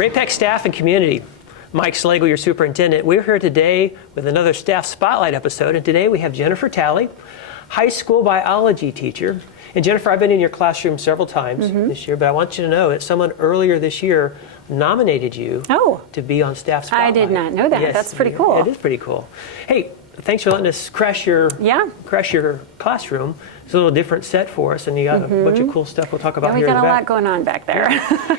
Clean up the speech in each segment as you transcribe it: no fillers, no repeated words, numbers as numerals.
Ray-Pec staff and community. Mike Slagle, your superintendent. We're here today with another staff spotlight episode, and today we have Jennifer Talley, high school biology teacher. And Jennifer, I've been in your classroom several times this year, but I want you to know that someone earlier this year nominated you to be on staff spotlight. I did not know that. Yes, that's pretty cool. It is pretty cool. Hey, thanks for letting us crash your classroom. It's a little different set for us, and you got a bunch of cool stuff we'll talk about here in the back. We got a lot going on back there.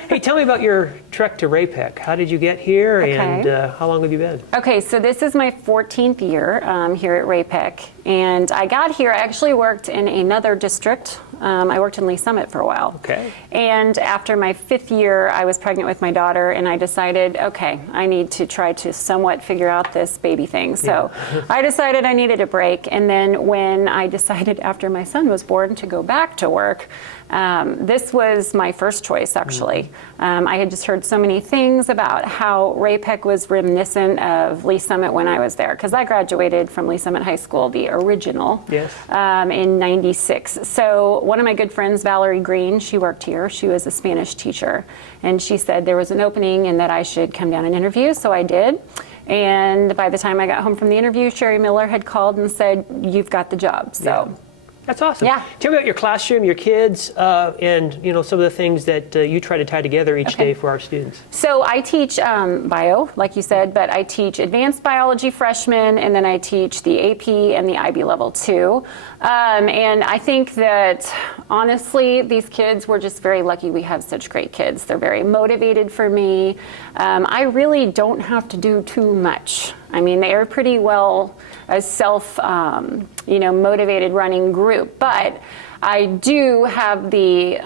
Hey, tell me about your trek to Ray-Pec. How did you get here, and how long have you been? Okay, so this is my 14th year here at Ray-Pec, and I got here, I actually worked in another district. I worked in Lee Summit for a while. Okay. And after my 5th year, I was pregnant with my daughter, and I decided, okay, I need to try to somewhat figure out this baby thing. So I decided I needed a break, and then when I decided after my son was born to go back to work, this was my first choice, actually. I had just heard so many things about how Ray-Pec was reminiscent of Lee Summit when I was there, because I graduated from Lee Summit High School, the original, in '96. So one of my good friends, Valerie Green, she worked here. She was a Spanish teacher, and she said there was an opening and that I should come down and interview, so I did. And by the time I got home from the interview, Sherry Miller had called and said, "You've got the job." So. That's awesome. Yeah. Tell me about your classroom, your kids, and some of the things that you try to tie together each day for our students. So I teach bio, like you said, but I teach advanced biology freshmen, and then I teach the AP and the IB level 2. And I think that, honestly, these kids, we're just very lucky we have such great kids. They're very motivated for me. I really don't have to do too much. I mean, they are pretty well a self-motivated running group, but I do have the,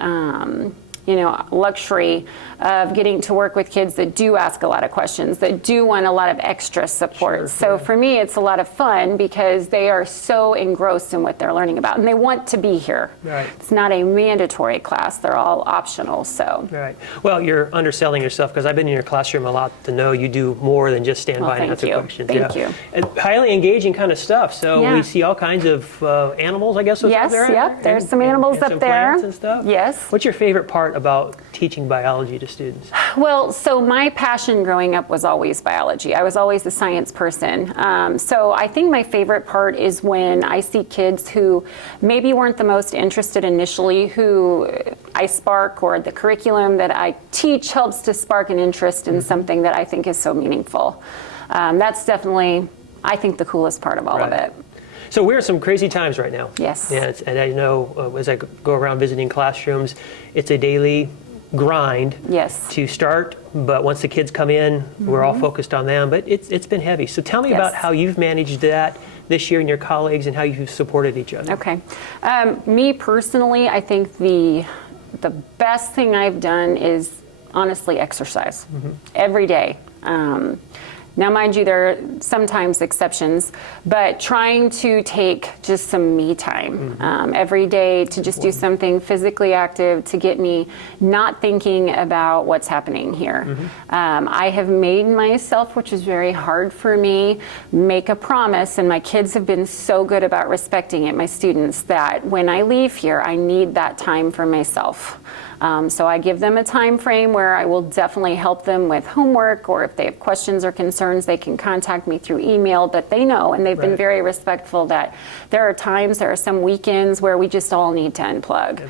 luxury of getting to work with kids that do ask a lot of questions, that do want a lot of extra support. So for me, it's a lot of fun because they are so engrossed in what they're learning about, and they want to be here. Right. It's not a mandatory class. They're all optional, so. Right. Well, you're underselling yourself, because I've been in your classroom a lot to know you do more than just stand by and answer questions. Thank you. And highly engaging kind of stuff. So we see all kinds of animals, I guess, up there? Yes, there's some animals up some there. Plants and stuff? Yes. What's your favorite part about teaching biology to students? Well, so my passion growing up was always biology. I was always a science person. So I think my favorite part is when I see kids who maybe weren't the most interested initially, who I spark, or the curriculum that I teach helps to spark an interest in something that I think is so meaningful. That's definitely, I think, the coolest part of all of it. So we're in some crazy times right now. Yes. Yeah, and I know as I go around visiting classrooms, it's a daily grind to start, but once the kids come in, we're all focused on them, but it's been heavy. So tell me about how you've managed that this year and your colleagues, and how you've supported each other. Okay. Me personally, I think the best thing I've done is honestly exercise every day. Now, mind you, there are sometimes exceptions, but trying to take just some me time every day to just do something physically active to get me not thinking about what's happening here. I have made myself, which is very hard for me, make a promise, and my kids have been so good about respecting it, my students, that when I leave here, I need that time for myself. So I give them a time frame where I will definitely help them with homework, or if they have questions or concerns, they can contact me through email, but they know, and they've been very respectful, that there are some weekends where we just all need to unplug.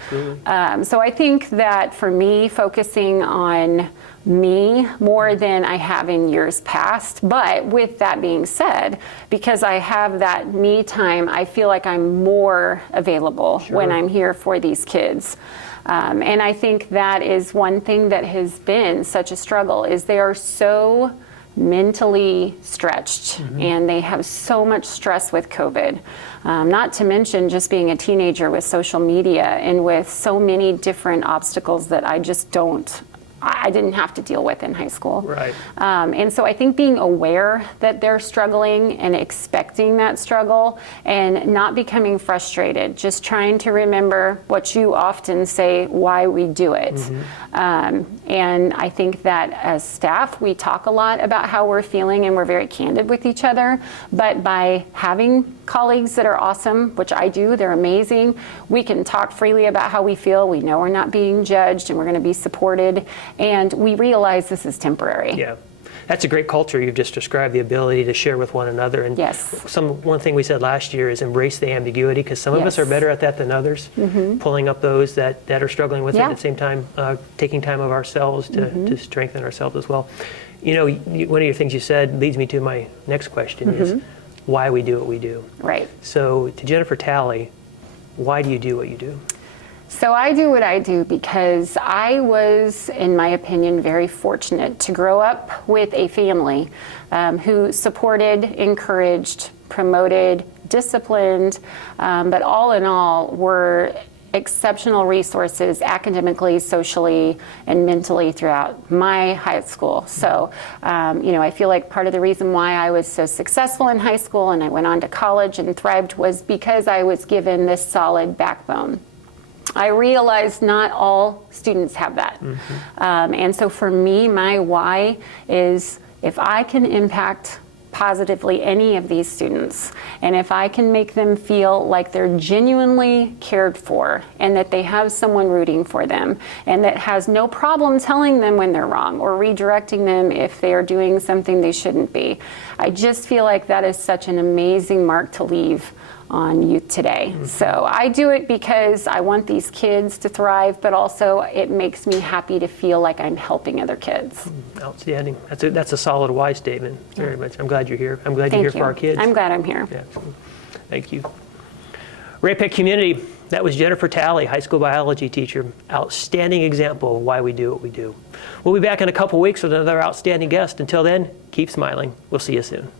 So I think that for me, focusing on me more than I have in years past. But with that being said, because I have that me time, I feel like I'm more available when I'm here for these kids. And I think that is one thing that has been such a struggle, is they are so mentally stretched and they have so much stress with COVID. Not to mention just being a teenager with social media and with so many different obstacles that I didn't have to deal with in high school. Right. And so I think being aware that they're struggling and expecting that struggle and not becoming frustrated, just trying to remember what you often say, why we do it. And I think that as staff, we talk a lot about how we're feeling and we're very candid with each other, but by having colleagues that are awesome, which I do. They're amazing. We can talk freely about how we feel. We know we're not being judged and we're going to be supported. And we realize this is temporary. Yeah. That's a great culture you've just described, the ability to share with one another. And yes. One thing we said last year is embrace the ambiguity, because some of us are better at that than others, pulling up those that are struggling with it, at the same time taking time of ourselves to strengthen ourselves as well. You know, one of your things you said leads me to my next question is why we do what we do. Right. So to Jennifer Talley, why do you do what you do? So I do what I do because I was, in my opinion, very fortunate to grow up with a family who supported, encouraged, promoted, disciplined, but all in all were exceptional resources academically, socially, and mentally throughout my high school. So, you know, I feel like part of the reason why I was so successful in high school and I went on to college and thrived was because I was given this solid backbone. I realized not all students have that. And so for me, my why is if I can impact positively any of these students, and if I can make them feel like they're genuinely cared for and that they have someone rooting for them and that has no problem telling them when they're wrong or redirecting them if they are doing something they shouldn't be, I just feel like that is such an amazing mark to leave on youth today. So I do it because I want these kids to thrive, but also it makes me happy to feel like I'm helping other kids. Outstanding. That's a solid why statement. Very much. I'm glad you're here. I'm glad you're here for our kids. I'm glad I'm here. Yeah. Thank you. Ray-Pec community, that was Jennifer Talley, high school biology teacher. Outstanding example of why we do what we do. We'll be back in a couple weeks with another outstanding guest. Until then, keep smiling. We'll see you soon.